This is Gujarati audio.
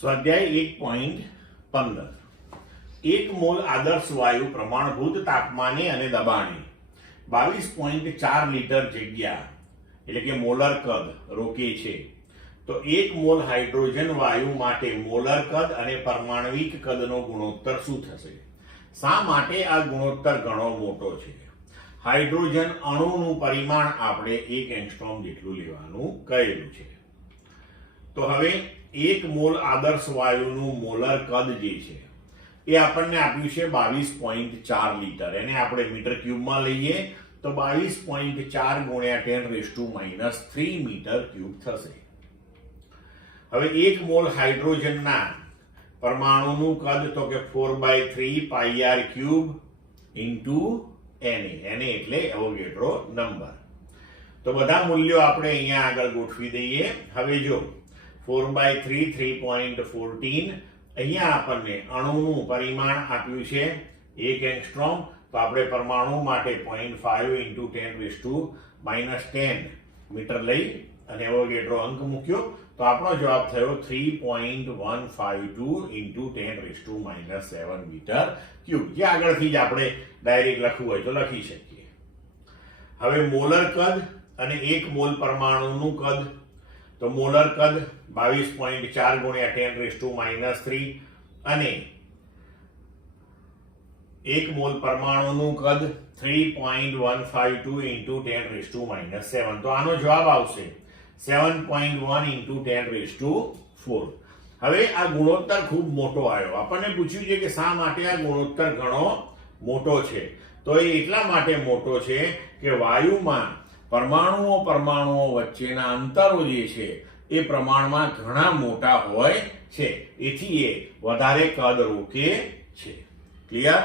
સ્વાધ્યાય 1.15 એક મોલ આદર્શ વાયુ પ્રમાણભૂત તાપમાને અને દબાણે 22.4 લીટર જગ્યા એટલે કે મોલર કદ રોકે છે તો એક મોલ હાઇડ્રોજન વાયુ માટે મોલર કદ અને પરમાણવિક કદનો ગુણોત્તર શું થશે? શા માટે આ ગુણોત્તર ઘણો મોટો છે? હાઇડ્રોજન અણુનું પરિમાણ આપણે 1 એંગસ્ટ્રોમ જેટલું લેવાનું કહેલું છે. તો હવે એક મોલ આદર્શ વાયુનું મોલર કદ જે છે એ આપણને આપ્યું છે 22.4 લીટર. એને આપણે મીટર ક્યુબમાં લઈએ તો 22.4 ગુણ્યા 10⁻³ મીટર ક્યુબ થશે. હવે એક મોલ હાઇડ્રોજનના પરમાણુનું કદ તો કે 4/3 πr³ ઇન્ટુ Na એટલે એવોગેડ્રો નંબર. તો બધા મૂલ્યો આપણે અહીંયા આગળ ગોઠવી દઈએ. હવે જો 4/3 3.14 અહીંયા આપણને અણુનું પરિમાણ આપ્યું છે 1 એંગસ્ટ્રોમ, તો આપણે પરમાણુ માટે 0.5 ઇન્ટુ 10⁻10 મીટર લઈ અને એવોગેડ્રો અંક મૂક્યો તો આપણો જવાબ થયો 3.152 ઇન્ટુ 10⁻7 મીટર ક્યુબ. જે આગળથી જ આપણે ડાયરેક્ટ લખવું હોય તો લખી શકીએ. હવે મોલર કદ અને એક મોલ પરમાણુનું કદ, તો મોલર કદ 22.4 ગુણ્યા 10⁻³ અને એક મોલ પરમાણુનું કદ 3.152 ઇન્ટુ 10⁻7. તો આનો જવાબ આવશે 7.1 ઇન્ટુ 10⁻4. હવે આ ગુણોત્તર ખૂબ મોટો આવ્યો. આપણને પૂછ્યું છે કે શા માટે આ ગુણોત્તર ઘણો મોટો છે? તો એ એટલા માટે મોટો છે કે વાયુમાં પરમાણુઓ વચ્ચેના અંતરો જે છે એ પ્રમાણમાં ઘણા મોટા હોય છે, એથી એ વધારે કદ રોકે છે. ક્લિયર?